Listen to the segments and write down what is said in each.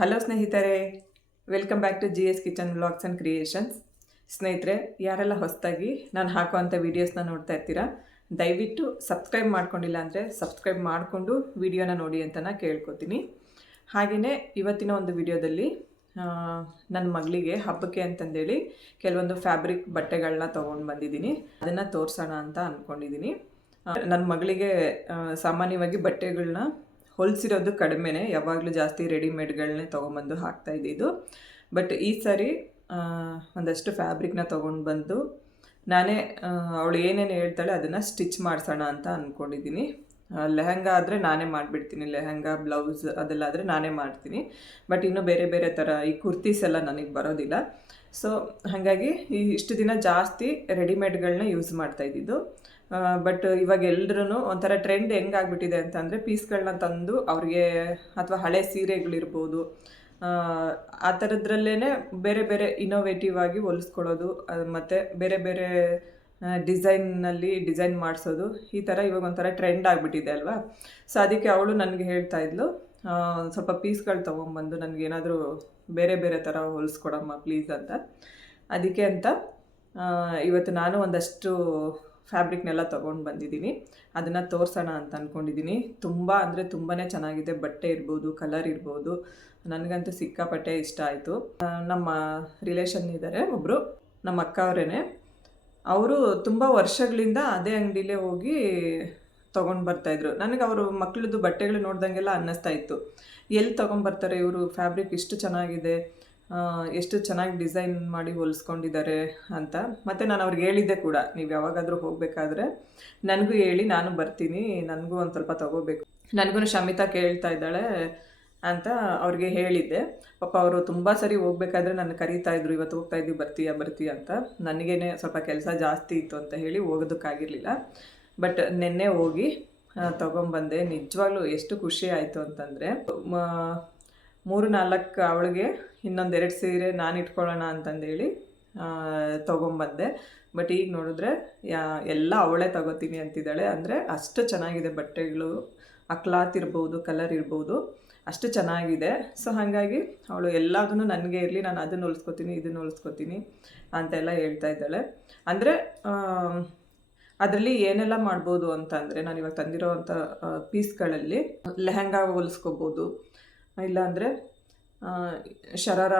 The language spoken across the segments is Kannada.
ಹಲೋ ಸ್ನೇಹಿತರೆ, welcome back to G S kitchen vlogs and creations. ಸ್ನೇಹಿತರೆ, ಯಾರೆಲ್ಲ ಹೊಸದಾಗಿ ನಾನು ಹಾಕುವಂಥ ವೀಡಿಯೋಸ್ನ ನೋಡ್ತಾ ಇರ್ತೀರಾ, ದಯವಿಟ್ಟು ಸಬ್ಸ್ಕ್ರೈಬ್ ಮಾಡ್ಕೊಂಡಿಲ್ಲ ಅಂದರೆ ಸಬ್ಸ್ಕ್ರೈಬ್ ಮಾಡಿಕೊಂಡು ವಿಡಿಯೋನ ನೋಡಿ ಅಂತ ನಾನು ಕೇಳ್ಕೊತೀನಿ. ಹಾಗೆಯೇ ಇವತ್ತಿನ ಒಂದು ವಿಡಿಯೋದಲ್ಲಿ ನನ್ನ ಮಗಳಿಗೆ ಹಬ್ಬಕ್ಕೆ ಅಂತಂದೇಳಿ ಕೆಲವೊಂದು ಫ್ಯಾಬ್ರಿಕ್ ಬಟ್ಟೆಗಳನ್ನ ತೊಗೊಂಡು ಬಂದಿದ್ದೀನಿ. ಅದನ್ನು ತೋರಿಸೋಣ ಅಂತ ಅಂದ್ಕೊಂಡಿದ್ದೀನಿ ನನ್ನ ಮಗಳಿಗೆ ಸಾಮಾನ್ಯವಾಗಿ ಬಟ್ಟೆಗಳನ್ನ ಹೊಲಿಸಿರೋದು ಕಡಿಮೆನೇ, ಯಾವಾಗಲೂ ಜಾಸ್ತಿ ರೆಡಿಮೇಡ್ಗಳನ್ನೇ ತೊಗೊಂಬಂದು ಹಾಕ್ತಾ ಇದ್ದಿದ್ದು. ಬಟ್ ಈ ಸಾರಿ ಒಂದಷ್ಟು ಫ್ಯಾಬ್ರಿಕ್ನ ತೊಗೊಂಡು ಬಂದು, ನಾನೇ ಅವಳು ಏನೇನು ಹೇಳ್ತಾಳೆ ಅದನ್ನು ಸ್ಟಿಚ್ ಮಾಡಿಸೋಣ ಅಂತ ಅಂದ್ಕೊಂಡಿದ್ದೀನಿ ಲೆಹಂಗಾ ಆದರೆ ನಾನೇ ಮಾಡಿಬಿಡ್ತೀನಿ. ಲೆಹಂಗಾ, ಬ್ಲೌಸ್ ಅದೆಲ್ಲ ಆದರೆ ನಾನೇ ಮಾಡ್ತೀನಿ. ಬಟ್ ಇನ್ನೂ ಬೇರೆ ಬೇರೆ ಥರ ಈ ಕುರ್ತೀಸ್ ಎಲ್ಲ ನನಗೆ ಬರೋದಿಲ್ಲ. ಸೊ, ಹಾಗಾಗಿ ಈ ಇಷ್ಟು ದಿನ ಜಾಸ್ತಿ ರೆಡಿಮೇಡ್ಗಳನ್ನ ಯೂಸ್ ಮಾಡ್ತಾ ಇದ್ದಿದ್ದು. ಬಟ್ ಇವಾಗ ಎಲ್ಲರೂ ಒಂಥರ ಟ್ರೆಂಡ್ ಹೆಂಗಾಗ್ಬಿಟ್ಟಿದೆ ಅಂತಂದರೆ ಪೀಸ್ಗಳನ್ನ ತಂದು ಅವ್ರಿಗೆ ಅಥವಾ ಹಳೆ ಸೀರೆಗಳಿರ್ಬೋದು ಆ, ಥರದ್ರಲ್ಲೇ ಬೇರೆ ಬೇರೆ ಇನೋವೇಟಿವ್ ಆಗಿ ಹೊಲಿಸ್ಕೊಳ್ಳೋದು ಮತ್ತು ಬೇರೆ ಬೇರೆ ಡಿಸೈನ್ನಲ್ಲಿ ಡಿಸೈನ್ ಮಾಡಿಸೋದು ಈ ಥರ ಇವಾಗ ಒಂಥರ ಟ್ರೆಂಡ್ ಆಗಿಬಿಟ್ಟಿದೆ ಅಲ್ವಾ? ಸೊ ಅದಕ್ಕೆ ಅವಳು ನನಗೆ ಹೇಳ್ತಾ ಇದ್ಲು ಸ್ವಲ್ಪ ಪೀಸ್ಗಳು ತೊಗೊಂಬಂದು ನನಗೇನಾದರೂ ಬೇರೆ ಬೇರೆ ಥರ ಹೊಲಿಸ್ಕೊಡಮ್ಮ ಪ್ಲೀಸ್ ಅಂತ. ಅದಕ್ಕೆ ಅಂತ ಇವತ್ತು ನಾನು ಒಂದಷ್ಟು ಫ್ಯಾಬ್ರಿಕ್ನೆಲ್ಲ ತೊಗೊಂಡು ಬಂದಿದ್ದೀನಿ ಅದನ್ನು ತೋರಿಸೋಣ ಅಂತ ಅಂದ್ಕೊಂಡಿದ್ದೀನಿ ತುಂಬ ಅಂದರೆ ತುಂಬಾ ಚೆನ್ನಾಗಿದೆ. ಬಟ್ಟೆ ಇರ್ಬೋದು ಕಲರ್ ಇರ್ಬೋದು. ನನಗಂತೂ ಸಿಕ್ಕಾಪಟ್ಟೆ ಇಷ್ಟ ಆಯಿತು. ನಮ್ಮ ರಿಲೇಷನ್ ಇದ್ದಾರೆ ಒಬ್ಬರು ನಮ್ಮ ಅಕ್ಕ ಅವರೇ ಅವರು ತುಂಬ ವರ್ಷಗಳಿಂದ ಅದೇ ಅಂಗಡಿಲೇ ಹೋಗಿ ತೊಗೊಂಡು ಬರ್ತಾಯಿದ್ರು ನನಗೆ ಅವರು ಮಕ್ಕಳದ್ದು ಬಟ್ಟೆಗಳು ನೋಡ್ದಂಗೆಲ್ಲ ಅನ್ನಿಸ್ತಾ ಇತ್ತು. ಎಲ್ಲಿ ತೊಗೊಂಬರ್ತಾರೆ ಇವರು? ಫ್ಯಾಬ್ರಿಕ್ ಇಷ್ಟು ಚೆನ್ನಾಗಿದೆ. ಎಷ್ಟು ಚೆನ್ನಾಗಿ ಡಿಸೈನ್ ಮಾಡಿ ಹೊಲಿಸ್ಕೊಂಡಿದ್ದಾರೆ ಅಂತ. ಮತ್ತು ನಾನು ಅವ್ರಿಗೆ ಹೇಳಿದ್ದೆ ಕೂಡ, ನೀವು ಯಾವಾಗಾದರೂ ಹೋಗಬೇಕಾದ್ರೆ ನನಗೂ ಹೇಳಿ, ನಾನು ಬರ್ತೀನಿ, ನನಗೂ ಒಂದು ಸ್ವಲ್ಪ ತಗೋಬೇಕು. ನನಗೂ ಶಮಿತಾ ಕೇಳ್ತಾ ಇದ್ದಾಳೆ ಅಂತ ಅವ್ರಿಗೆ ಹೇಳಿದ್ದೆ. ಪಾಪ ಅವರು ತುಂಬ ಸರಿ ಹೋಗ್ಬೇಕಾದ್ರೆ ನನ್ನ ಕರೀತಾ ಇದ್ರು, ಇವತ್ತು ಹೋಗ್ತಾ ಇದ್ದೀವಿ ಬರ್ತೀಯಾ ಬರ್ತೀಯಾ ಅಂತ. ನನಗೇನೆ ಸ್ವಲ್ಪ ಕೆಲಸ ಜಾಸ್ತಿ ಇತ್ತು ಅಂತ ಹೇಳಿ ಹೋಗೋದಕ್ಕಾಗಿರಲಿಲ್ಲ. ಬಟ್ ನಿನ್ನೆ ಹೋಗಿ ತಗೊಂಬಂದೆ. ನಿಜವಾಗ್ಲೂ ಎಷ್ಟು ಖುಷಿ ಆಯಿತು ಅಂತಂದರೆ ಮೂರು ನಾಲ್ಕು ಅವಳಿಗೆ ಇನ್ನೊಂದೆರಡು ಸೀರೆ ನಾನು ಇಟ್ಕೊಳ್ಳೋಣ ಅಂತಂದೇಳಿ ತೊಗೊಂಬಂದೆ. ಬಟ್ ಈಗ ನೋಡಿದ್ರೆ ಎಲ್ಲ ಅವಳೇ ತಗೋತೀನಿ ಅಂತಿದ್ದಾಳೆ. ಅಂದರೆ ಅಷ್ಟು ಚೆನ್ನಾಗಿದೆ ಬಟ್ಟೆಗಳು ಆ ಕ್ಲಾತ್ ಇರ್ಬೋದು, ಕಲರ್ ಇರ್ಬೋದು, ಅಷ್ಟು ಚೆನ್ನಾಗಿದೆ. ಸೊ ಹಾಗಾಗಿ ಅವಳು ಎಲ್ಲದನ್ನು ನನಗೆ ಇರಲಿ, ನಾನು ಅದನ್ನು ಹೊಲಿಸ್ಕೊತೀನಿ, ಇದನ್ನು ಹೊಲಿಸ್ಕೊತೀನಿ ಅಂತೆಲ್ಲ ಹೇಳ್ತಾ ಇದ್ದಾಳೆ. ಅಂದರೆ ಅದರಲ್ಲಿ ಏನೆಲ್ಲ ಮಾಡ್ಬೋದು ಅಂತಂದರೆ ನಾನು ಇವಾಗ ತಂದಿರೋವಂಥ ಪೀಸ್ಗಳಲ್ಲಿ ಲೆಹಂಗಾ ಹೊಲಿಸ್ಕೋಬೋದು ಇಲ್ಲಾಂದರೆ ಶರಾರ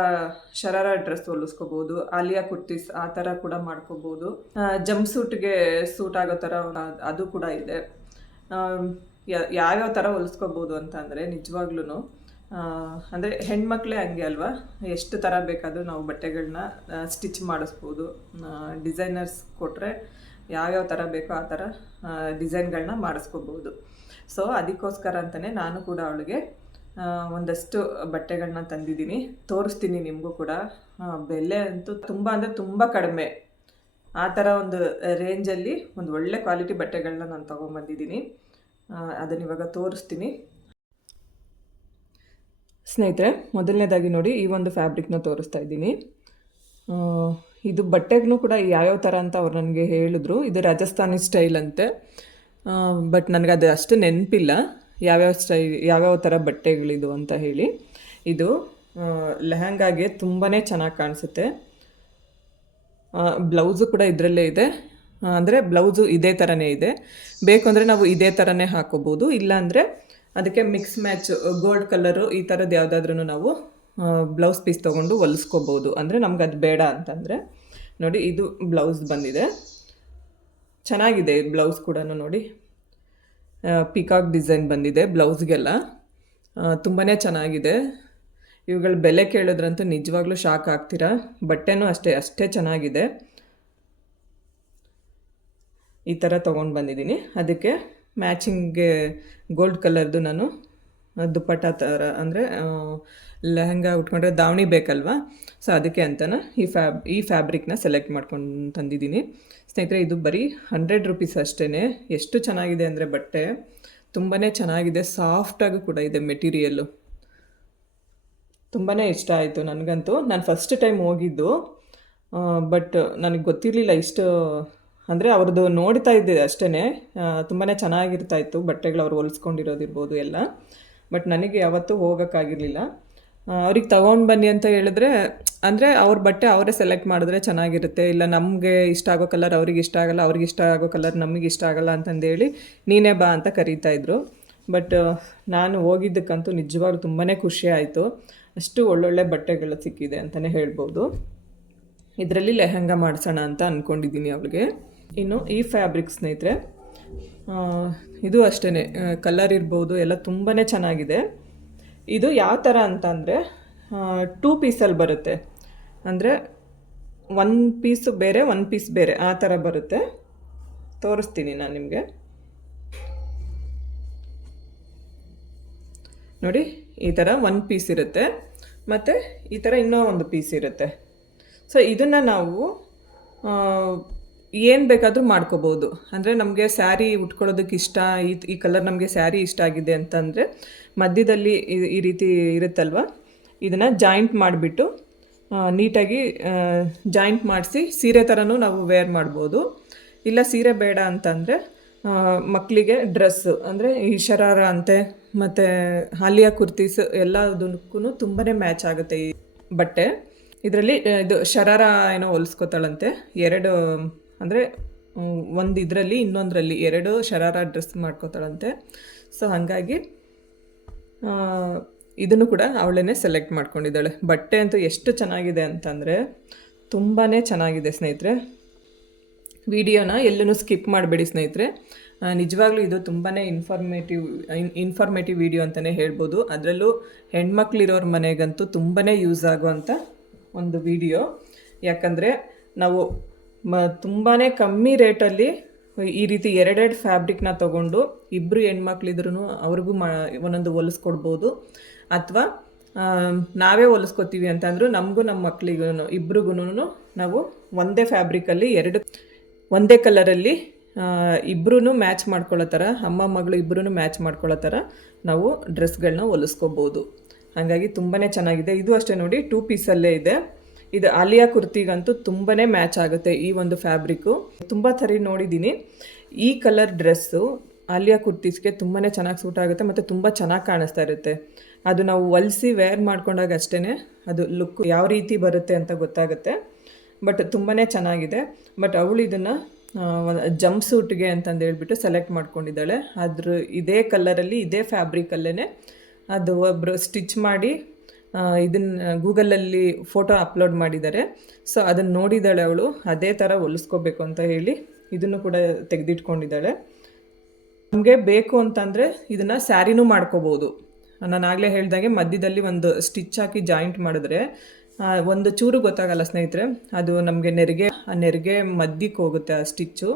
ಶರಾರ ಡ್ರೆಸ್ ಹೊಲಿಸ್ಕೋಬೋದು ಆಲಿಯಾ ಕುರ್ತೀಸ್ ಆ ಥರ ಕೂಡ ಮಾಡ್ಕೋಬೋದು. ಜಂಪ್ ಸೂಟ್ಗೆ ಸೂಟ್ ಆಗೋ ಥರ ಅದು ಕೂಡ ಇದೆ. ಯಾವ್ಯಾವ ಥರ ಹೊಲಿಸ್ಕೋಬೋದು ಅಂತಂದರೆ ನಿಜವಾಗ್ಲೂ ಅಂದರೆ ಹೆಣ್ಮಕ್ಳೇ ಹಂಗೆ ಅಲ್ವಾ? ಎಷ್ಟು ಥರ ಬೇಕಾದರೂ ನಾವು ಬಟ್ಟೆಗಳನ್ನ ಸ್ಟಿಚ್ ಮಾಡಿಸ್ಬೋದು. ಡಿಸೈನರ್ಸ್ ಕೊಟ್ಟರೆ ಯಾವ್ಯಾವ ಥರ ಬೇಕೋ ಆ ಥರ ಡಿಸೈನ್ಗಳನ್ನ ಮಾಡಿಸ್ಕೋಬೋದು. ಸೊ ಅದಕ್ಕೋಸ್ಕರ ಅಂತಲೇ ನಾನು ಕೂಡ ಅವಳಿಗೆ ಒಂದಷ್ಟು ಬಟ್ಟೆಗಳನ್ನ ತಂದಿದ್ದೀನಿ. ತೋರಿಸ್ತೀನಿ ನಿಮಗೂ ಕೂಡ. ಬೆಲೆ ಅಂತೂ ತುಂಬ ಅಂದರೆ ತುಂಬ ಕಡಿಮೆ. ಆ ಥರ ಒಂದು ರೇಂಜಲ್ಲಿ ಒಂದು ಒಳ್ಳೆ ಕ್ವಾಲಿಟಿ ಬಟ್ಟೆಗಳನ್ನ ನಾನು ತೊಗೊಂಬಂದಿದ್ದೀನಿ. ಅದನ್ನು ಇವಾಗ ತೋರಿಸ್ತೀನಿ. ಸ್ನೇಹಿತರೆ, ಮೊದಲನೇದಾಗಿ ನೋಡಿ ಈ ಒಂದು ಫ್ಯಾಬ್ರಿಕ್ನ ತೋರಿಸ್ತಾ ಇದ್ದೀನಿ. ಇದು ಬಟ್ಟೆಗೂ ಕೂಡ ಯಾವ್ಯಾವ ಥರ ಅಂತ ಅವ್ರು ನನಗೆ ಹೇಳಿದ್ರು. ಇದು ರಾಜಸ್ಥಾನಿ ಸ್ಟೈಲ್ ಅಂತೆ. ಬಟ್ ನನಗೆ ಅದು ಅಷ್ಟು ನೆನಪಿಲ್ಲ. ಯಾವ್ಯಾವ ಸ್ಟೈಲ್ ಯಾವ್ಯಾವ ಥರ ಬಟ್ಟೆಗಳಿದು ಅಂತ ಹೇಳಿ. ಇದು ಲೆಹಂಗಾಗೆ ತುಂಬಾ ಚೆನ್ನಾಗಿ ಕಾಣಿಸುತ್ತೆ. ಬ್ಲೌಸು ಕೂಡ ಇದರಲ್ಲೇ ಇದೆ. ಅಂದರೆ ಬ್ಲೌಸು ಇದೇ ಥರನೇ ಇದೆ. ಬೇಕು ಅಂದರೆ ನಾವು ಇದೇ ಥರನೇ ಹಾಕೋಬೋದು. ಇಲ್ಲಾಂದರೆ ಅದಕ್ಕೆ ಮಿಕ್ಸ್ ಮ್ಯಾಚ್, ಗೋಲ್ಡ್ ಕಲರು ಈ ಥರದ್ದು ಯಾವುದಾದ್ರೂ ನಾವು ಬ್ಲೌಸ್ ಪೀಸ್ ತೊಗೊಂಡು ಹೊಲಿಸ್ಕೋಬೋದು. ಅಂದರೆ ನಮ್ಗೆ ಅದು ಬೇಡ ಅಂತಂದರೆ. ನೋಡಿ, ಇದು ಬ್ಲೌಸ್ ಬಂದಿದೆ. ಚೆನ್ನಾಗಿದೆ ಬ್ಲೌಸ್ ಕೂಡ ನೋಡಿ. ಪಿಕಾಕ್ ಡಿಸೈನ್ ಬಂದಿದೆ ಬ್ಲೌಸ್ಗೆಲ್ಲ. ತುಂಬಾ ಚೆನ್ನಾಗಿದೆ. ಇವುಗಳ ಬೆಲೆ ಕೇಳಿದ್ರಂತೂ ನಿಜವಾಗ್ಲೂ ಶಾಕ್ ಆಗ್ತೀರಾ? ಬಟ್ಟೆನೂ ಅಷ್ಟೇ ಅಷ್ಟೇ ಚೆನ್ನಾಗಿದೆ. ಈ ಥರ ತೊಗೊಂಡು ಬಂದಿದ್ದೀನಿ. ಅದಕ್ಕೆ ಮ್ಯಾಚಿಂಗ್ಗೆ ಗೋಲ್ಡ್ ಕಲರ್ದು ನಾನು ದುಪ್ಪಟ್ಟ ಥರ, ಅಂದರೆ ಲೆಹಂಗಾ ಉಟ್ಕೊಂಡ್ರೆ ದಾವಣಿ ಬೇಕಲ್ವಾ? ಸೊ ಅದಕ್ಕೆ ಅಂತನ ಈ ಫ್ಯಾಬ್, ಈ ಫ್ಯಾಬ್ರಿಕ್ನ ಸೆಲೆಕ್ಟ್ ಮಾಡ್ಕೊಂಡು ತಂದಿದ್ದೀನಿ. ಸ್ನೇಹಿತರೆ, ಇದು ಬರೀ ಹಂಡ್ರೆಡ್ ರುಪೀಸ್ ಅಷ್ಟೇ ಎಷ್ಟು ಚೆನ್ನಾಗಿದೆ ಅಂದರೆ ಬಟ್ಟೆ ತುಂಬಾ ಚೆನ್ನಾಗಿದೆ. ಸಾಫ್ಟಾಗೂ ಕೂಡ ಇದೆ ಮೆಟೀರಿಯಲ್ಲು. ತುಂಬಾ ಇಷ್ಟ ಆಯಿತು ನನಗಂತೂ. ನಾನು ಫಸ್ಟ್ ಟೈಮ್ ಹೋಗಿದ್ದು ಬಟ್ ನನಗೆ ಗೊತ್ತಿರಲಿಲ್ಲ ಇಷ್ಟು, ಅಂದರೆ ಅವ್ರದ್ದು ನೋಡ್ತಾ ಇದ್ದೆ ಅಷ್ಟೇ ತುಂಬಾ ಚೆನ್ನಾಗಿರ್ತಾಯಿತ್ತು ಬಟ್ಟೆಗಳು ಅವ್ರು ಹೊಲಿಸ್ಕೊಂಡಿರೋದಿರ್ಬೋದು ಎಲ್ಲ. ಬಟ್ ನನಗೆ ಯಾವತ್ತೂ ಹೋಗೋಕ್ಕಾಗಿರಲಿಲ್ಲ. ಅವ್ರಿಗೆ ತಗೊಂಡು ಬನ್ನಿ ಅಂತ ಹೇಳಿದ್ರೆ, ಅಂದರೆ ಅವ್ರ ಬಟ್ಟೆ ಅವರೇ ಸೆಲೆಕ್ಟ್ ಮಾಡಿದ್ರೆ ಚೆನ್ನಾಗಿರುತ್ತೆ. ಇಲ್ಲ ನಮಗೆ ಇಷ್ಟ ಆಗೋ ಕಲರ್ ಅವ್ರಿಗೆ ಇಷ್ಟ ಆಗಲ್ಲ, ಅವ್ರಿಗೆ ಇಷ್ಟ ಆಗೋ ಕಲರ್ ನಮಗೆ ಇಷ್ಟ ಆಗಲ್ಲ ಅಂತಂದೇಳಿ ನೀನೇ ಬಾ ಅಂತ ಕರೀತಾ ಇದ್ರು. ಬಟ್ ನಾನು ಹೋಗಿದ್ದಕ್ಕಂತೂ ನಿಜವಾಗ್ಲೂ ತುಂಬಾ ಖುಷಿ ಆಯಿತು. ಅಷ್ಟು ಒಳ್ಳೊಳ್ಳೆ ಬಟ್ಟೆಗಳು ಸಿಕ್ಕಿದೆ ಅಂತಲೇ ಹೇಳ್ಬೋದು. ಇದರಲ್ಲಿ ಲೆಹಂಗ ಮಾಡಿಸೋಣ ಅಂತ ಅಂದ್ಕೊಂಡಿದ್ದೀನಿ ಅವಳಿಗೆ. ಇನ್ನು ಈ ಫ್ಯಾಬ್ರಿಕ್ ಸ್ನೇಹಿತರೆ ಇದು ಅಷ್ಟೇ ಕಲರ್ ಇರ್ಬೋದು, ಎಲ್ಲ ತುಂಬಾ ಚೆನ್ನಾಗಿದೆ. ಇದು ಯಾವ ಥರ ಅಂತ ಅಂದರೆ ಟೂ ಪೀಸಲ್ಲಿ ಬರುತ್ತೆ. ಅಂದರೆ ಒನ್ ಪೀಸು ಬೇರೆ ಒನ್ ಪೀಸ್ ಬೇರೆ, ಆ ಥರ ಬರುತ್ತೆ. ತೋರಿಸ್ತೀನಿ ನಾನು ನಿಮಗೆ. ನೋಡಿ, ಈ ಥರ ಒನ್ ಪೀಸ್ ಇರುತ್ತೆ. ಮತ್ತು ಈ ಥರ ಇನ್ನೂ ಒಂದು ಪೀಸ್ ಇರುತ್ತೆ. ಸೊ ಇದನ್ನು ನಾವು ಏನು ಬೇಕಾದರೂ ಮಾಡ್ಕೋಬೋದು. ಅಂದರೆ ನಮಗೆ ಸ್ಯಾರಿ ಉಟ್ಕೊಳ್ಳೋದಕ್ಕೆ ಇಷ್ಟ, ಈ ಈ ಕಲರ್ ನಮಗೆ ಸ್ಯಾರಿ ಇಷ್ಟ ಆಗಿದೆ ಅಂತಂದರೆ ಮಧ್ಯದಲ್ಲಿ ಈ- ರೀತಿ ಇರುತ್ತಲ್ವ? ಇದನ್ನು ಜಾಯಿಂಟ್ ಮಾಡಿಬಿಟ್ಟು ನೀಟಾಗಿ ಜಾಯಿಂಟ್ ಮಾಡಿಸಿ ಸೀರೆ ಥರನೂ ನಾವು ವೇರ್ ಮಾಡ್ಬೋದು. ಇಲ್ಲ ಸೀರೆ ಬೇಡ ಅಂತಂದರೆ ಮಕ್ಕಳಿಗೆ ಡ್ರೆಸ್ಸು ಅಂದರೆ ಈ ಶರಾರ ಅಂತೆ, ಮತ್ತು ಹಾಲಿಯ ಕುರ್ತೀಸ್ ಎಲ್ಲದಕ್ಕೂ ತುಂಬಾ ಮ್ಯಾಚ್ ಆಗುತ್ತೆ ಈ ಬಟ್ಟೆ. ಇದರಲ್ಲಿ ಇದು ಶರಾರ ಏನೋ ಹೊಲಿಸ್ಕೊತಾಳಂತೆ, ಎರಡು ಅಂದರೆ ಒಂದು ಇದರಲ್ಲಿ ಇನ್ನೊಂದರಲ್ಲಿ ಎರಡು ಶರಾರ ಡ್ರೆಸ್ ಮಾಡ್ಕೋತಾಳಂತೆ. ಸೊ ಹಾಗಾಗಿ ಇದನ್ನು ಕೂಡ ಅವಳೇ ಸೆಲೆಕ್ಟ್ ಮಾಡ್ಕೊಂಡಿದ್ದಾಳೆ. ಬಟ್ಟೆ ಅಂತೂ ಎಷ್ಟು ಚೆನ್ನಾಗಿದೆ ಅಂತಂದರೆ ತುಂಬಾ ಚೆನ್ನಾಗಿದೆ ಸ್ನೇಹಿತರೆ. ವಿಡಿಯೋನ ಎಲ್ಲೂ ಸ್ಕಿಪ್ ಮಾಡಬೇಡಿ ಸ್ನೇಹಿತರೆ. ನಿಜವಾಗ್ಲೂ ಇದು ತುಂಬಾ ಇನ್ಫಾರ್ಮೇಟಿವ್ ಇನ್ಫಾರ್ಮೇಟಿವ್ ವಿಡಿಯೋ ಅಂತಲೇ ಹೇಳ್ಬೋದು. ಅದರಲ್ಲೂ ಹೆಣ್ಮಕ್ಳಿರೋರ ಮನೆಗಂತೂ ತುಂಬಾ ಯೂಸ್ ಆಗುವಂಥ ಒಂದು ವಿಡಿಯೋ ಯಾಕಂದರೆ, ನಾವು ಮ ತುಂಬಾ ಕಮ್ಮಿ ರೇಟಲ್ಲಿ ಈ ರೀತಿ ಎರಡೆರಡು ಫ್ಯಾಬ್ರಿಕ್ನ ತೊಗೊಂಡು ಇಬ್ಬರು ಹೆಣ್ಮಕ್ಳಿದ್ರೂ ಅವ್ರಿಗೂ ಮಾ, ಒಂದೊಂದು ಹೊಲಿಸ್ಕೊಡ್ಬೋದು. ಅಥವಾ ನಾವೇ ಹೊಲಿಸ್ಕೊತೀವಿ ಅಂತಂದ್ರು ನಮಗೂ ನಮ್ಮ ಮಕ್ಳಿಗೂ ಇಬ್ರಿಗೂ ನಾವು ಒಂದೇ ಫ್ಯಾಬ್ರಿಕಲ್ಲಿ ಎರಡು, ಒಂದೇ ಕಲರಲ್ಲಿ ಇಬ್ಬರೂ ಮ್ಯಾಚ್ ಮಾಡ್ಕೊಳ್ಳೋ ಥರ, ಅಮ್ಮ ಮಗಳು ಇಬ್ಬರೂ ಮ್ಯಾಚ್ ಮಾಡ್ಕೊಳ್ಳೋ ಥರ ನಾವು ಡ್ರೆಸ್ಗಳನ್ನ ಹೊಲಿಸ್ಕೋಬೋದು. ಹಾಗಾಗಿ ತುಂಬಾ ಚೆನ್ನಾಗಿದೆ. ಇದು ಅಷ್ಟೇ ನೋಡಿ, ಟೂ ಪೀಸಲ್ಲೇ ಇದೆ. ಇದು ಆಲಿಯಾ ಕುರ್ತಿಗಂತೂ ತುಂಬಾ ಮ್ಯಾಚ್ ಆಗುತ್ತೆ ಈ ಒಂದು ಫ್ಯಾಬ್ರಿಕ್ಕು. ತುಂಬ ಸರಿ ನೋಡಿದ್ದೀನಿ. ಈ ಕಲರ್ ಡ್ರೆಸ್ಸು ಆಲಿಯಾ ಕುರ್ತೀಸ್ಗೆ ತುಂಬಾ ಚೆನ್ನಾಗಿ ಸೂಟ್ ಆಗುತ್ತೆ ಮತ್ತು ತುಂಬ ಚೆನ್ನಾಗಿ ಕಾಣಿಸ್ತಾ ಇರುತ್ತೆ. ಅದು ನಾವು ಹೊಲಿಸಿ ವೇರ್ ಮಾಡ್ಕೊಂಡಾಗ ಅಷ್ಟೇ ಅದು ಲುಕ್ ಯಾವ ರೀತಿ ಬರುತ್ತೆ ಅಂತ ಗೊತ್ತಾಗುತ್ತೆ. ಬಟ್ ತುಂಬಾ ಚೆನ್ನಾಗಿದೆ. ಬಟ್ ಅವಳು ಇದನ್ನು ಜಂಪ್ ಸೂಟ್ಗೆ ಅಂತಂದು ಹೇಳ್ಬಿಟ್ಟು ಸೆಲೆಕ್ಟ್ ಮಾಡ್ಕೊಂಡಿದ್ದಾಳೆ. ಅದ್ರ ಇದೇ ಕಲರಲ್ಲಿ, ಇದೇ ಫ್ಯಾಬ್ರಿಕಲ್ಲೇ ಅದು ಒಬ್ಬರು ಸ್ಟಿಚ್ ಮಾಡಿ ಇದನ್ನು ಗೂಗಲಲ್ಲಿ ಫೋಟೋ ಅಪ್ಲೋಡ್ ಮಾಡಿದ್ದಾರೆ. ಸೊ ಅದನ್ನು ನೋಡಿದ್ದಾಳೆ ಅವಳು. ಅದೇ ಥರ ಹೊಲಿಸ್ಕೋಬೇಕು ಅಂತ ಹೇಳಿ ಇದನ್ನು ಕೂಡ ತೆಗೆದಿಟ್ಕೊಂಡಿದ್ದಾಳೆ. ನಮಗೆ ಬೇಕು ಅಂತಂದರೆ ಇದನ್ನು ಸ್ಯಾರಿನೂ ಮಾಡ್ಕೋಬೋದು. ನಾನು ಆಗಲೇ ಹೇಳಿದಾಗೆ ಮಧ್ಯದಲ್ಲಿ ಒಂದು ಸ್ಟಿಚ್ ಹಾಕಿ ಜಾಯಿಂಟ್ ಮಾಡಿದ್ರೆ ಒಂದು ಚೂರು ಗೊತ್ತಾಗಲ್ಲ ಸ್ನೇಹಿತರೆ, ಅದು ನಮಗೆ ನೆರಿಗೆ ಆ ನೆರಿಗೆ ಮಧ್ಯಕ್ಕೆ ಹೋಗುತ್ತೆ ಆ ಸ್ಟಿಚ್ಚು.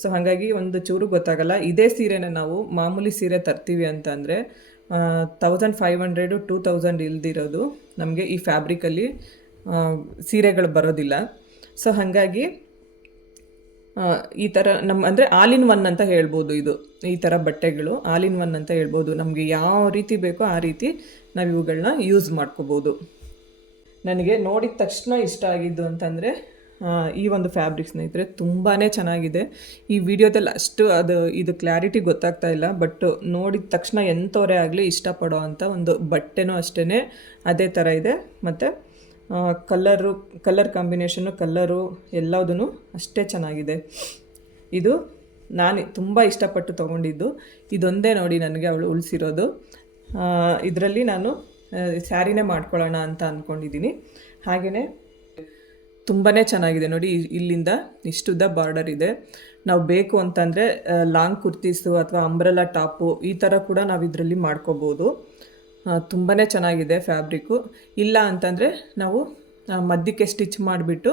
ಸೊ ಹಾಗಾಗಿ ಒಂದು ಚೂರು ಗೊತ್ತಾಗಲ್ಲ. ಇದೇ ಸೀರೆನ ನಾವು ಮಾಮೂಲಿ ಸೀರೆ ತರ್ತೀವಿ ಅಂತಂದರೆ thousand five hundred two thousand ಇಲ್ದಿರೋದು. ನಮಗೆ ಈ ಫ್ಯಾಬ್ರಿಕಲ್ಲಿ ಸೀರೆಗಳು ಬರೋದಿಲ್ಲ. ಸೊ ಹಾಗಾಗಿ ಈ ಥರ ನಮ್ಮ ಅಂದರೆ ಆಲಿನ್ ಒನ್ ಅಂತ ಹೇಳ್ಬೋದು ಇದು. ಈ ಥರ ಬಟ್ಟೆಗಳು ಆಲಿನ್ ಒನ್ ಅಂತ ಹೇಳ್ಬೋದು. ನಮಗೆ ಯಾವ ರೀತಿ ಬೇಕೋ ಆ ರೀತಿ ನಾವು ಇವುಗಳನ್ನ ಯೂಸ್ ಮಾಡ್ಕೋಬೋದು. ನನಗೆ ನೋಡಿದ ತಕ್ಷಣ ಇಷ್ಟ ಆಗಿದ್ದು ಅಂತಂದರೆ ಈ ಒಂದು ಫ್ಯಾಬ್ರಿಕ್ ಸ್ನೇಹಿತರೆ ತುಂಬಾ ಚೆನ್ನಾಗಿದೆ. ಈ ವಿಡಿಯೋದಲ್ಲಿ ಅಷ್ಟು ಅದು, ಇದು ಕ್ಲಾರಿಟಿ ಗೊತ್ತಾಗ್ತಾ ಇಲ್ಲ ಬಟ್ ನೋಡಿದ ತಕ್ಷಣ ಎಂಥವರೇ ಆಗಲಿ ಇಷ್ಟಪಡೋ ಅಂಥ ಒಂದು ಬಟ್ಟೆನೂ ಅಷ್ಟೇ ಅದೇ ಥರ ಇದೆ. ಮತ್ತು ಕಲ್ಲರು ಕಲರ್ ಕಾಂಬಿನೇಷನ್ನು ಕಲ್ಲರು ಎಲ್ಲದೂ ಅಷ್ಟೇ ಚೆನ್ನಾಗಿದೆ. ಇದು ನಾನು ತುಂಬ ಇಷ್ಟಪಟ್ಟು ತೊಗೊಂಡಿದ್ದು. ಇದೊಂದೇ ನೋಡಿ ನನಗೆ ಅವಳು ಉಳಿಸಿರೋದು. ಇದರಲ್ಲಿ ನಾನು ಸ್ಯಾರಿನೇ ಮಾಡ್ಕೊಳ್ಳೋಣ ಅಂತ ಅಂದ್ಕೊಂಡಿದ್ದೀನಿ ಹಾಗೆಯೇ ತುಂಬಾ ಚೆನ್ನಾಗಿದೆ. ನೋಡಿ ಇಲ್ಲಿಂದ ಇಷ್ಟುದ್ದ ಬಾರ್ಡರ್ ಇದೆ. ನಾವು ಬೇಕು ಅಂತಂದರೆ ಲಾಂಗ್ ಕುರ್ತೀಸು ಅಥವಾ ಅಂಬ್ರೆಲಾ ಟಾಪು ಈ ಥರ ಕೂಡ ನಾವು ಇದರಲ್ಲಿ ಮಾಡ್ಕೋಬೋದು. ತುಂಬಾ ಚೆನ್ನಾಗಿದೆ ಫ್ಯಾಬ್ರಿಕ್ಕು ಇಲ್ಲ ಅಂತಂದರೆ, ನಾವು ಮಧ್ಯಕ್ಕೆ ಸ್ಟಿಚ್ ಮಾಡಿಬಿಟ್ಟು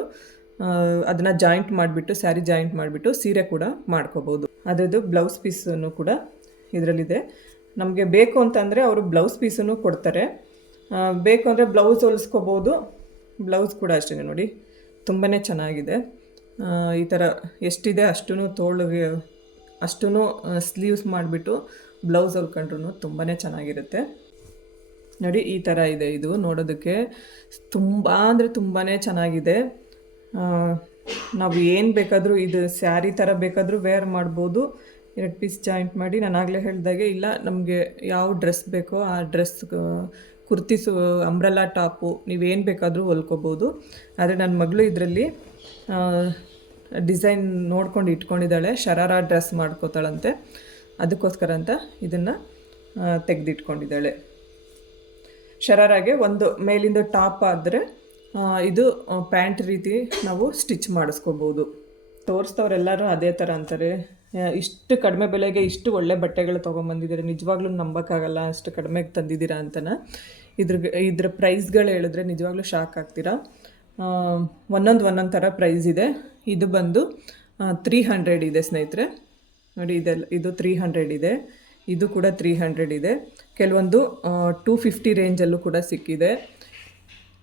ಅದನ್ನು ಜಾಯಿಂಟ್ ಮಾಡಿಬಿಟ್ಟು ಸ್ಯಾರಿ ಜಾಯಿಂಟ್ ಮಾಡಿಬಿಟ್ಟು ಸೀರೆ ಕೂಡ ಮಾಡ್ಕೋಬೋದು. ಅದರದ್ದು ಬ್ಲೌಸ್ ಪೀಸನ್ನು ಕೂಡ ಇದರಲ್ಲಿದೆ. ನಮಗೆ ಬೇಕು ಅಂತಂದರೆ ಅವರು ಬ್ಲೌಸ್ ಪೀಸನ್ನು ಕೊಡ್ತಾರೆ. ಬೇಕು ಅಂದರೆ ಬ್ಲೌಸ್ ಹೊಲಿಸ್ಕೋಬೋದು. ಬ್ಲೌಸ್ ಕೂಡ ಅಷ್ಟೇ ನೋಡಿ. ತುಂಬಾ ಚೆನ್ನಾಗಿದೆ. ಈ ಥರ ಎಷ್ಟಿದೆ ಅಷ್ಟೂ ತೋಳಿಗೆ ಅಷ್ಟೂ ಸ್ಲೀವ್ಸ್ ಮಾಡಿಬಿಟ್ಟು ಬ್ಲೌಸ್ ಹೊಲ್ಕೊಂಡ್ರು ತುಂಬಾ ಚೆನ್ನಾಗಿರುತ್ತೆ. ನೋಡಿ ಈ ಥರ ಇದೆ ಇದು ನೋಡೋದಕ್ಕೆ. ತುಂಬ ಅಂದರೆ ತುಂಬಾ ಚೆನ್ನಾಗಿದೆ. ನಾವು ಏನು ಬೇಕಾದರೂ ಇದು ಸ್ಯಾರಿ ಥರ ಬೇಕಾದರೂ ವೇರ್ ಮಾಡ್ಬೋದು. ಎರಡು ಪೀಸ್ ಜಾಯಿಂಟ್ ಮಾಡಿ ನಾನು ಆಗಲೇ ಹೇಳಿದಾಗೆ ಇಲ್ಲ, ನಮಗೆ ಯಾವ ಡ್ರೆಸ್ ಬೇಕೋ ಆ ಡ್ರೆಸ್ ಕುರ್ತಿಸು ಅಂಬ್ರೆಲಾ ಟಾಪು ನೀವೇನು ಬೇಕಾದರೂ ಹೊಲ್ಕೋಬೋದು. ಆದರೆ ನನ್ನ ಮಗಳು ಇದರಲ್ಲಿ ಡಿಸೈನ್ ನೋಡ್ಕೊಂಡು ಇಟ್ಕೊಂಡಿದ್ದಾಳೆ, ಶರಾರ ಡ್ರೆಸ್ ಮಾಡ್ಕೋತಾಳಂತೆ. ಅದಕ್ಕೋಸ್ಕರ ಅಂತ ಇದನ್ನು ತೆಗೆದಿಟ್ಕೊಂಡಿದ್ದಾಳೆ. ಶರಾರಾಗೆ ಒಂದು ಮೇಲಿಂದ ಟಾಪ್ ಆದರೆ ಇದು ಪ್ಯಾಂಟ್ ರೀತಿ ನಾವು ಸ್ಟಿಚ್ ಮಾಡಿಸ್ಕೋಬೋದು. ತೋರಿಸ್ತವ್ರೆಲ್ಲರೂ ಅದೇ ಥರ ಅಂತಾರೆ. ಇಷ್ಟು ಕಡಿಮೆ ಬೆಲೆಗೆ ಇಷ್ಟು ಒಳ್ಳೆ ಬಟ್ಟೆಗಳು ತೊಗೊಂಬಂದಿದ್ದಾರೆ. ನಿಜವಾಗ್ಲೂ ನಂಬೋಕ್ಕಾಗಲ್ಲ ಅಷ್ಟು ಕಡಿಮೆಗೆ ತಂದಿದ್ದೀರಾ ಅಂತನ. ಇದ್ರ ಇದ್ರ ಪ್ರೈಸ್ಗಳು ಹೇಳಿದ್ರೆ ನಿಜವಾಗ್ಲೂ ಶಾಕ್ ಆಗ್ತೀರಾ. ಒಂದೊಂದು ಒಂದೊಂದು ಥರ ಪ್ರೈಸ್ ಇದೆ. ಇದು ಬಂದು ತ್ರೀ ಹಂಡ್ರೆಡ್ ಇದೆ ಸ್ನೇಹಿತರೆ. ನೋಡಿ, ಇದೆಲ್ಲ, ಇದು ತ್ರೀ ಹಂಡ್ರೆಡ್ ಇದೆ. ಇದು ಕೂಡ ತ್ರೀ ಹಂಡ್ರೆಡ್ ಇದೆ. ಕೆಲವೊಂದು ಟೂ ಫಿಫ್ಟಿ ರೇಂಜಲ್ಲೂ ಕೂಡ ಸಿಕ್ಕಿದೆ.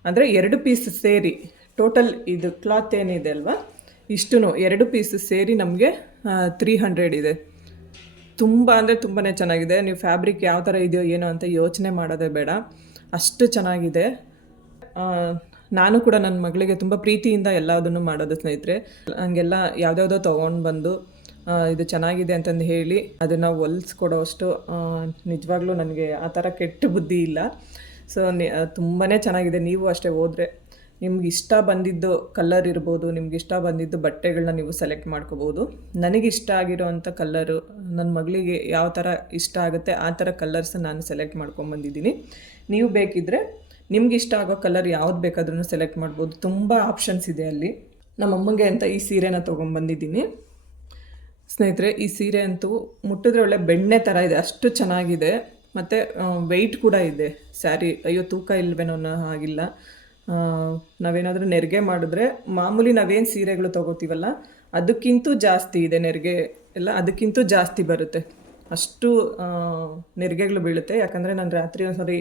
ಅಂದರೆ ಎರಡು ಪೀಸ್ ಸೇರಿ ಟೋಟಲ್ ಇದು ಕ್ಲಾತ್ ಏನಿದೆ ಅಲ್ವಾ? ಇಷ್ಟು ಎರಡು ಪೀಸ್ ಸೇರಿ ನಮಗೆ ತ್ರೀ ಹಂಡ್ರೆಡ್ ಇದೆ. ತುಂಬ ಅಂದರೆ ತುಂಬಾ ಚೆನ್ನಾಗಿದೆ. ನೀವು ಫ್ಯಾಬ್ರಿಕ್ ಯಾವ ಥರ ಇದೆಯೋ ಏನೋ ಅಂತ ಯೋಚನೆ ಮಾಡೋದೇ ಬೇಡ. ಅಷ್ಟು ಚೆನ್ನಾಗಿದೆ. ನಾನು ಕೂಡ ನನ್ನ ಮಗಳಿಗೆ ತುಂಬ ಪ್ರೀತಿಯಿಂದ ಎಲ್ಲದನ್ನು ಮಾಡೋದು ಸ್ನೇಹಿತರೆ. ಹಂಗೆಲ್ಲ ಯಾವುದ್ಯಾವುದೋ ತೊಗೊಂಡು ಬಂದು ಇದು ಚೆನ್ನಾಗಿದೆ ಅಂತಂದು ಹೇಳಿ ಅದನ್ನು ಹೊಲ್ಸ್ಕೊಡೋ ಅಷ್ಟು ನಿಜವಾಗ್ಲೂ ನನಗೆ ಆ ಥರ ಕೆಟ್ಟ ಬುದ್ಧಿ ಇಲ್ಲ. ಸೊ ತುಂಬಾ ಚೆನ್ನಾಗಿದೆ. ನೀವು ಅಷ್ಟೇ ಹೋದರೆ ನಿಮ್ಗೆ ಇಷ್ಟ ಬಂದಿದ್ದು ಕಲರ್ ಇರ್ಬೋದು, ನಿಮ್ಗೆ ಇಷ್ಟ ಬಂದಿದ್ದು ಬಟ್ಟೆಗಳನ್ನ ನೀವು ಸೆಲೆಕ್ಟ್ ಮಾಡ್ಕೋಬೋದು. ನನಗೆ ಇಷ್ಟ ಆಗಿರೋ ಅಂಥ ಕಲ್ಲರು ನನ್ನ ಮಗಳಿಗೆ ಯಾವ ಥರ ಇಷ್ಟ ಆಗುತ್ತೆ, ಆ ಥರ ಕಲರ್ಸ್ ನಾನು ಸೆಲೆಕ್ಟ್ ಮಾಡ್ಕೊಂಬಂದಿದ್ದೀನಿ ನೀವು ಬೇಕಿದ್ದರೆ ನಿಮ್ಗೆ ಇಷ್ಟ ಆಗೋ ಕಲರ್ ಯಾವ್ದು ಬೇಕಾದ್ರೂ ಸೆಲೆಕ್ಟ್ ಮಾಡ್ಬೋದು. ತುಂಬ ಆಪ್ಷನ್ಸ್ ಇದೆ ಅಲ್ಲಿ. ನಮ್ಮ ಅಮ್ಮಂಗೆ ಅಂತ ಈ ಸೀರೆನ ತೊಗೊಂಬಂದಿದ್ದೀನಿ ಸ್ನೇಹಿತರೆ, ಈ ಸೀರೆ ಅಂತೂ ಮುಟ್ಟಿದ್ರೆ ಒಳ್ಳೆ ಬೆಣ್ಣೆ ಥರ ಇದೆ, ಅಷ್ಟು ಚೆನ್ನಾಗಿದೆ. ಮತ್ತು ವೆಯ್ಟ್ ಕೂಡ ಇದೆ. ಸ್ಯಾರಿ ಅಯ್ಯೋ, ತೂಕ ಇಲ್ವೇನೋ ಅನ್ನೋ ಹಾಗಿಲ್ಲ. ನಾವೇನಾದರೂ ನೆರಿಗೆ ಮಾಡಿದ್ರೆ ಮಾಮೂಲಿ ನಾವೇನು ಸೀರೆಗಳು ತೊಗೋತೀವಲ್ಲ, ಅದಕ್ಕಿಂತೂ ಜಾಸ್ತಿ ಇದೆ ನೆರಿಗೆ, ಎಲ್ಲ ಅದಕ್ಕಿಂತೂ ಜಾಸ್ತಿ ಬರುತ್ತೆ. ಅಷ್ಟು ನೆರಿಗೆಗಳು ಬೀಳುತ್ತೆ. ಯಾಕಂದರೆ ನಾನು ರಾತ್ರಿ ಒಂದ್ಸರಿ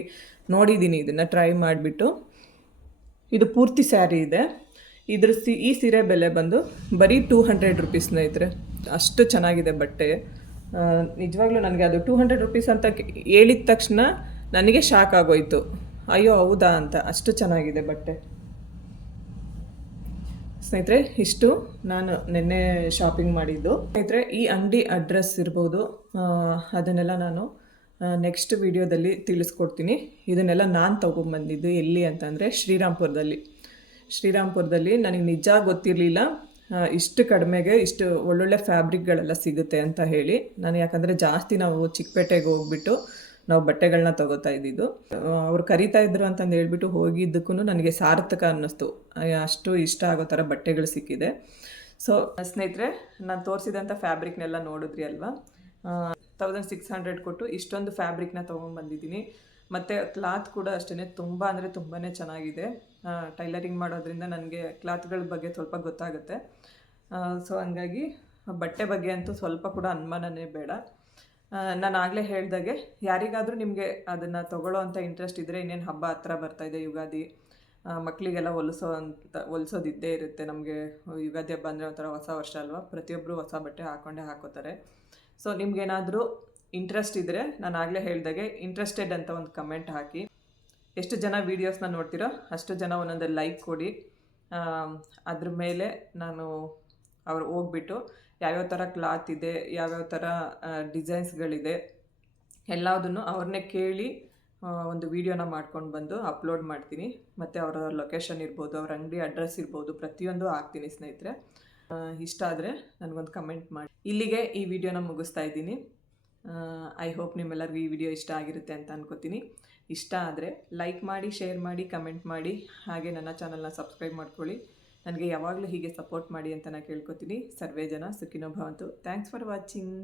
ನೋಡಿದ್ದೀನಿ ಇದನ್ನು, ಟ್ರೈ ಮಾಡಿಬಿಟ್ಟು. ಇದು ಪೂರ್ತಿ ಸ್ಯಾರಿ ಇದೆ. ಇದ್ರ ಸಿ, ಈ ಸೀರೆ ಬೆಲೆ ಬಂದು ಬರೀ ಟೂ ಹಂಡ್ರೆಡ್ ರುಪೀಸ್ ಸ್ನೇಹಿತರೆ ಅಷ್ಟು ಚೆನ್ನಾಗಿದೆ ಬಟ್ಟೆ. ನಿಜವಾಗ್ಲೂ ನನಗೆ ಅದು ಟೂ ಹಂಡ್ರೆಡ್ ರುಪೀಸ್ ಅಂತ ಹೇಳಿದ ತಕ್ಷಣ ನನಗೆ ಶಾಕ್ ಆಗೋಯ್ತು. ಅಯ್ಯೋ, ಹೌದಾ ಅಂತ. ಅಷ್ಟು ಚೆನ್ನಾಗಿದೆ ಬಟ್ಟೆ. ಸ್ನೇಹಿತರೆ, ಇಷ್ಟು ನಾನು ನಿನ್ನೆ ಶಾಪಿಂಗ್ ಮಾಡಿದ್ದು. ಸ್ನೇಹಿತರೆ, ಈ ಅಂಗಡಿ ಅಡ್ರೆಸ್ ಇರ್ಬೋದು. ಅದನ್ನೆಲ್ಲ ನಾನು ನೆಕ್ಸ್ಟ್ ವಿಡಿಯೋದಲ್ಲಿ ತಿಳಿಸ್ಕೊಡ್ತೀನಿ. ಇದನ್ನೆಲ್ಲ ನಾನು ತೊಗೊಂಬಂದಿದ್ದು ಎಲ್ಲಿ ಅಂತಂದರೆ ಶ್ರೀರಾಮ್ಪುರದಲ್ಲಿ ಶ್ರೀರಾಮ್ಪುರದಲ್ಲಿ ನನಗೆ ನಿಜ ಗೊತ್ತಿರಲಿಲ್ಲ. ಇಷ್ಟು ಕಡಿಮೆಗೆ, ಇಷ್ಟು ಒಳ್ಳೊಳ್ಳೆ ಫ್ಯಾಬ್ರಿಕ್ಗಳೆಲ್ಲ ಸಿಗುತ್ತೆ ಅಂತ ಹೇಳಿ. ನಾನು ಯಾಕಂದರೆ ಜಾಸ್ತಿ ನಾವು ಚಿಕ್ಕಪೇಟೆಗೆ ಹೋಗ್ಬಿಟ್ಟು ನಾವು ಬಟ್ಟೆಗಳನ್ನ ತಗೋತಾ ಇದ್ದಿದ್ದು. ಅವ್ರು ಕರಿತಾ ಇದ್ರು ಅಂತಂದು ಹೇಳ್ಬಿಟ್ಟು ಹೋಗಿದ್ದಕ್ಕೂ ನನಗೆ ಸಾರ್ಥಕ ಅನ್ನಿಸ್ತು. ಅಷ್ಟು ಇಷ್ಟ ಆಗೋ ಥರ ಬಟ್ಟೆಗಳು ಸಿಕ್ಕಿದೆ. ಸೊ ಸ್ನೇಹಿತರೆ, ನಾನು ತೋರಿಸಿದಂಥ ಫ್ಯಾಬ್ರಿಕ್ನೆಲ್ಲ ನೋಡಿದ್ರಿ ಅಲ್ವಾ? ತೌಸಂಡ್ ಸಿಕ್ಸ್ ಹಂಡ್ರೆಡ್ ಕೊಟ್ಟು ಇಷ್ಟೊಂದು ಫ್ಯಾಬ್ರಿಕ್ನ ತೊಗೊಂಡ್ಬಂದಿದ್ದೀನಿ ಮತ್ತು ಕ್ಲಾತ್ ಕೂಡ ಅಷ್ಟೇ ತುಂಬ ಅಂದರೆ ತುಂಬಾ ಚೆನ್ನಾಗಿದೆ. ಟೈಲರಿಂಗ್ ಮಾಡೋದ್ರಿಂದ ನನಗೆ ಕ್ಲಾತ್ಗಳ ಬಗ್ಗೆ ಸ್ವಲ್ಪ ಗೊತ್ತಾಗುತ್ತೆ. ಸೊ ಹಂಗಾಗಿ ಬಟ್ಟೆ ಬಗ್ಗೆ ಅಂತೂ ಸ್ವಲ್ಪ ಕೂಡ ಅನುಮಾನನೇ ಬೇಡ. ನಾನು ಆಗಲೇ ಹೇಳ್ದಾಗೆ, ಯಾರಿಗಾದರೂ ನಿಮಗೆ ಅದನ್ನು ತೊಗೊಳ್ಳೋ ಅಂಥ ಇಂಟ್ರೆಸ್ಟ್ ಇದ್ದರೆ ಇನ್ನೇನು ಹಬ್ಬ ಹತ್ರ ಬರ್ತಾ ಇದೆ, ಯುಗಾದಿ ಮಕ್ಕಳಿಗೆಲ್ಲ ಹೊಲಿಸೋ ಅಂತ, ಹೊಲಿಸೋದಿದ್ದೇ ಇರುತ್ತೆ. ನಮಗೆ ಯುಗಾದಿ ಹಬ್ಬ ಅಂದರೆ ಒಂಥರ ಹೊಸ ವರ್ಷ ಅಲ್ವಾ? ಪ್ರತಿಯೊಬ್ಬರು ಹೊಸ ಬಟ್ಟೆ ಹಾಕ್ಕೊಂಡೇ ಹಾಕೋತಾರೆ. ಸೊ ನಿಮ್ಗೇನಾದರೂ ಇಂಟ್ರೆಸ್ಟ್ ಇದ್ದರೆ ನಾನು ಆಗಲೇ ಹೇಳ್ದಾಗೆ ಇಂಟ್ರೆಸ್ಟೆಡ್ ಅಂತ ಒಂದು ಕಮೆಂಟ್ ಹಾಕಿ. ಎಷ್ಟು ಜನ ವೀಡಿಯೋಸ್ನ ನೋಡ್ತೀರೋ ಅಷ್ಟು ಜನ ಒಂದೊಂದು ಲೈಕ್ ಕೊಡಿ. ಅದ್ರ ಮೇಲೆ ನಾನು ಅವ್ರು ಹೋಗ್ಬಿಟ್ಟು ಯಾವ್ಯಾವ ಥರ ಕ್ಲಾತ್ ಇದೆ, ಯಾವ್ಯಾವ ಥರ ಡಿಸೈನ್ಸ್ಗಳಿದೆ ಎಲ್ಲದನ್ನು ಅವ್ರನ್ನೇ ಕೇಳಿ ಒಂದು ವಿಡಿಯೋನ ಮಾಡ್ಕೊಂಡು ಬಂದು ಅಪ್ಲೋಡ್ ಮಾಡ್ತೀನಿ. ಮತ್ತು ಅವರ ಲೊಕೇಶನ್ ಇರ್ಬೋದು, ಅವ್ರ ಅಂಗಡಿ ಅಡ್ರೆಸ್ ಇರ್ಬೋದು, ಪ್ರತಿಯೊಂದು ಹಾಕ್ತೀನಿ ಸ್ನೇಹಿತರೆ. ಇಷ್ಟ ಆದರೆ ನನಗೊಂದು ಕಮೆಂಟ್ ಮಾಡಿ. ಇಲ್ಲಿಗೆ ಈ ವಿಡಿಯೋನ ಮುಗಿಸ್ತಾ ಇದ್ದೀನಿ. ಐ ಹೋಪ್ ನಿಮ್ಮೆಲ್ಲರಿಗೂ ಈ ವಿಡಿಯೋ ಇಷ್ಟ ಆಗಿರುತ್ತೆ ಅಂತ ಅನ್ಕೋತೀನಿ. ಇಷ್ಟ ಆದರೆ ಲೈಕ್ ಮಾಡಿ ಶೇರ್ ಮಾಡಿ ಕಮೆಂಟ್ ಮಾಡಿ. ಹಾಗೆ ನನ್ನ ಚಾನಲ್ನ ಸಬ್ಸ್ಕ್ರೈಬ್ ಮಾಡ್ಕೊಳ್ಳಿ. ನನಗೆ ಯಾವಾಗಲೂ ಹೀಗೆ ಸಪೋರ್ಟ್ ಮಾಡಿ ಅಂತ ನಾನು ಕೇಳ್ಕೊತೀನಿ. ಸರ್ವೇ ಜನ ಸುಖಿನೋ ಭವಂತು. Thanks for watching